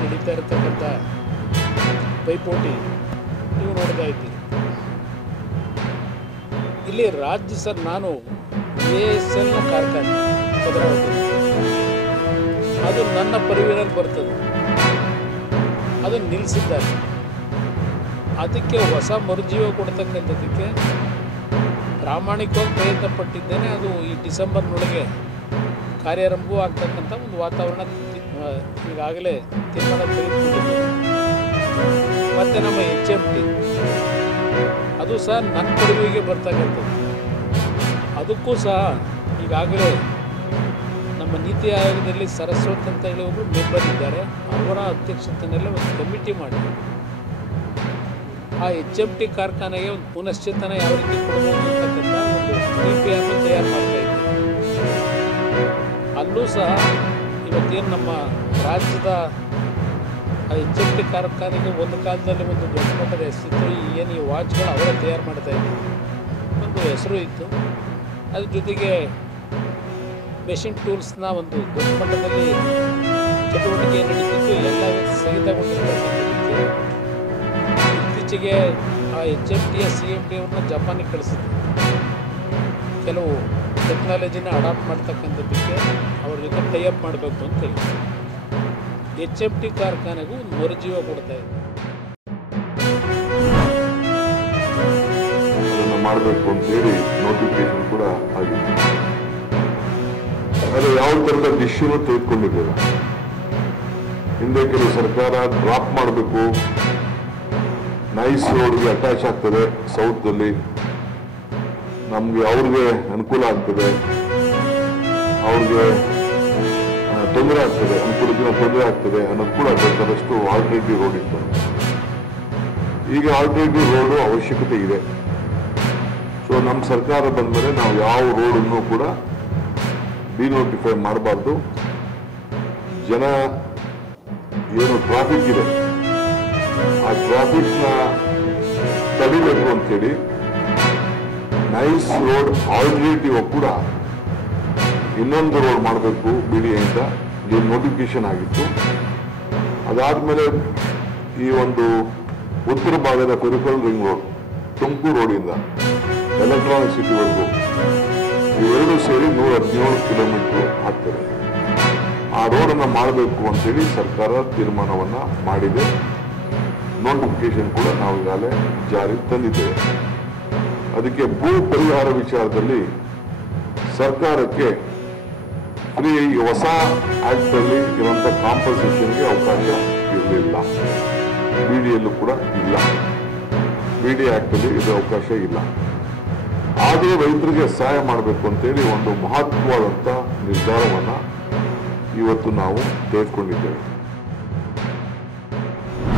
ನಡೀತಾ ಇರತಕ್ಕಂಥ ಪೈಪೋಟಿ ನೀವು ನೋಡ್ತಾ ಇದ್ದೀರಿ. ಇಲ್ಲಿ ರಾಜ್ಯ ಸರ್ ನಾನು ASL ಕಾರ್ಖಾನೆ ಭದ್ರಾವತಿ, ಅದು ನನ್ನ ಪರಿವಿನಲ್ಲಿ ಬರ್ತದೆ, ಅದನ್ನು ನಿಲ್ಲಿಸಿದ್ದಾರೆ. ಅದಕ್ಕೆ ಹೊಸ ಮರುಜೀವ ಕೊಡ್ತಕ್ಕಂಥದ್ದಕ್ಕೆ ಪ್ರಾಮಾಣಿಕವಾಗಿ ಪ್ರಯತ್ನ ಪಟ್ಟಿದ್ದೇನೆ. ಅದು ಈ ಡಿಸೆಂಬರ್ನೊಳಗೆ ಕಾರ್ಯಾರಂಭವೂ ಆಗ್ತಕ್ಕಂಥ ಒಂದು ವಾತಾವರಣ ಈಗಾಗಲೇ ತೀರ್ಮಾನ ತೆಗೆದುಕೊಂಡಿದ್ದೇನೆ. ಮತ್ತು ನಮ್ಮ HMT ಅದು ಸಹ ನನ್ನ ಪರಿವಿಗೆ ಬರ್ತಕ್ಕಂಥದ್ದು. ಅದಕ್ಕೂ ಸಹ ಈಗಾಗಲೇ ನಮ್ಮ ನೀತಿ ಆಯೋಗದಲ್ಲಿ ಸರಸ್ವತಿ ಅಂತ ಹೇಳಿ ಒಬ್ಬರು ಮೆಂಬರ್ ಇದ್ದಾರೆ. ಅವರ ಅಧ್ಯಕ್ಷತೆಯಲ್ಲೇ ಒಂದು ಕಮಿಟಿ ಮಾಡಿ ಆ HMT ಕಾರ್ಖಾನೆಗೆ ಒಂದು ಪುನಶ್ಚೇತನ ಯಾವ ರೀತಿ ಕೊಡಬಹುದು ಅಂತಕ್ಕಂಥ ಒಂದು DPR ತಯಾರು ಮಾಡ್ತಾ ಇದ್ದಾರೆ. ಅಲ್ಲೂ ಸಹ ಇವತ್ತೇನು ನಮ್ಮ ರಾಜ್ಯದ HMT ಕಾರ್ಖಾನೆಗೆ ಒಂದು ಕಾಲದಲ್ಲಿ ಒಂದು ದೊಡ್ಡ ಮಟ್ಟದ ಹೆಸರಿತ್ತು. ಏನು ಈ ವಾಚ್ಗಳು ಅವರೇ ತಯಾರು ಮಾಡ್ತಾ ಇದ್ರು, ಒಂದು ಹೆಸರು ಇತ್ತು. ಅದ್ರ ಜೊತೆಗೆ ಮೆಷಿನ್ ಟೂಲ್ಸ್ನ ಒಂದು ದೊಡ್ಡ ಮಟ್ಟದಲ್ಲಿ ಚಟುವಟಿಕೆ ನಡೀತಿತ್ತು. ಎಲ್ಲ ಸ್ಥಗಿತಗೊಂಡಿರ್ತಕ್ಕಂಥದ್ದಕ್ಕೆ ಇತ್ತೀಚೆಗೆ ಆ HMTಯ CMD ಅವ್ರನ್ನ ಜಪಾನಿಗೆ ಕಳಿಸಿದ್ರು. ಕೆಲವು ಟೆಕ್ನಾಲಜಿನ ಅಡಾಪ್ಟ್ ಮಾಡ್ತಕ್ಕಂಥದ್ದಕ್ಕೆ ಅವ್ರ ಜೊತೆ ಟೈಅಪ್ ಮಾಡಬೇಕು ಅಂತ ಹೇಳಿ HMT ಕಾರ್ಖಾನೆಗೂ ಒಂದು ಮರುಜೀವ ಕೊಡ್ತಾ ಇದೆ. ಅದನ್ನು ಮಾಡಬೇಕು ಅಂತೇಳಿ ನೋಟಿಫಿಕೇಶನ್ ಕೂಡ ಆಗಿದೆ. ಆದರೆ ಯಾವ ಥರದ ಡಿಸಿಷನ್ ತೆಗೆದುಕೊಂಡಿದ್ದೇವೆ. ಹಿಂದೆ ಕೆಲವು ಸರ್ಕಾರ ಡ್ರಾಪ್ ಮಾಡಬೇಕು, ನೈಸ್ ರೋಡ್ಗೆ ಅಟ್ಯಾಚ್ ಆಗ್ತದೆ, ಸೌತ್ದಲ್ಲಿ ನಮಗೆ ಅವ್ರಿಗೆ ಅನುಕೂಲ ಆಗ್ತದೆ, ಅವ್ರಿಗೆ ತೊಂದರೆ ಆಗ್ತದೆ, ಅನುಕೂಲದಿಂದ ತೊಂದರೆ ಆಗ್ತದೆ ಅನ್ನೋದು ಕೂಡ ಬೇಕಾದಷ್ಟು ಆಲ್ಟರ್ನೇಟಿವ್ ರೋಡ್ ಇತ್ತು. ಈಗ ಆಲ್ಟರ್ನೇಟಿವ್ ರೋಡು ಅವಶ್ಯಕತೆ ಇದೆ. ಸೊ ನಮ್ಮ ಸರ್ಕಾರ ಬಂದ ಮೇಲೆ ನಾವು ಯಾವ ರೋಡನ್ನು ಕೂಡ ಡಿನೋಟಿಫೈ ಮಾಡಬಾರ್ದು. ಜನ ಏನು ಟ್ರಾಫಿಕ್ ಇದೆ ಆ ಟ್ರಾಫಿಕ್ನ ತಡಿಬೇಕು ಅಂತೇಳಿ ನೈಸ್ ರೋಡ್ ಆಲ್ಟರ್ನೇಟಿವ್ ಕೂಡ ಇನ್ನೊಂದು ರೋಡ್ ಮಾಡಬೇಕು BDA ಅಂತ ಏನು ನೋಟಿಫಿಕೇಶನ್ ಆಗಿತ್ತು. ಅದಾದಮೇಲೆ ಈ ಒಂದು ಉತ್ತರ ಭಾಗದ ಪೆರಿಫೆರಲ್ ರಿಂಗ್ ರೋಡ್ ತುಮಕೂರು ರೋಡಿಂದ ಎಲೆಕ್ಟ್ರಾನಿಕ್ ಸಿಟಿವರೆಗೂ ಇವೆರಡೂ ಸೇರಿ 117 ಕಿಲೋಮೀಟರ್ ಆಗ್ತದೆ. ಆ ರೋಡನ್ನು ಮಾಡಬೇಕು ಅಂತೇಳಿ ಸರ್ಕಾರ ತೀರ್ಮಾನವನ್ನು ಮಾಡಿದೆ. ನೋಟಿಫಿಕೇಶನ್ ಕೂಡ ನಾವು ಈಗಾಗಲೇ ಜಾರಿಗೆ ತಂದಿದ್ದೇವೆ. ಅದಕ್ಕೆ ಭೂ ಪರಿಹಾರ ವಿಚಾರದಲ್ಲಿ ಸರ್ಕಾರಕ್ಕೆ ಫ್ರೀ ಹೊಸ ಆಕ್ಟ್ ಅಲ್ಲಿ ಇರುವಂತ ಕಾಂಪನ್ಸೇಷನ್ಗೆ ಅವಕಾಶ ಇರಲಿಲ್ಲ. BDಯಲ್ಲೂ ಕೂಡ ಇಲ್ಲ, BD ಆಕ್ಟ್ ಅಲ್ಲಿ ಇದು ಅವಕಾಶ ಇಲ್ಲ. ಆದರೂ ರೈತರಿಗೆ ಸಹಾಯ ಮಾಡಬೇಕು ಅಂತೇಳಿ ಒಂದು ಮಹತ್ವವಾದಂಥ ನಿರ್ಧಾರವನ್ನು ಇವತ್ತು ನಾವು ತೆಗೆದುಕೊಂಡಿದ್ದೇವೆ.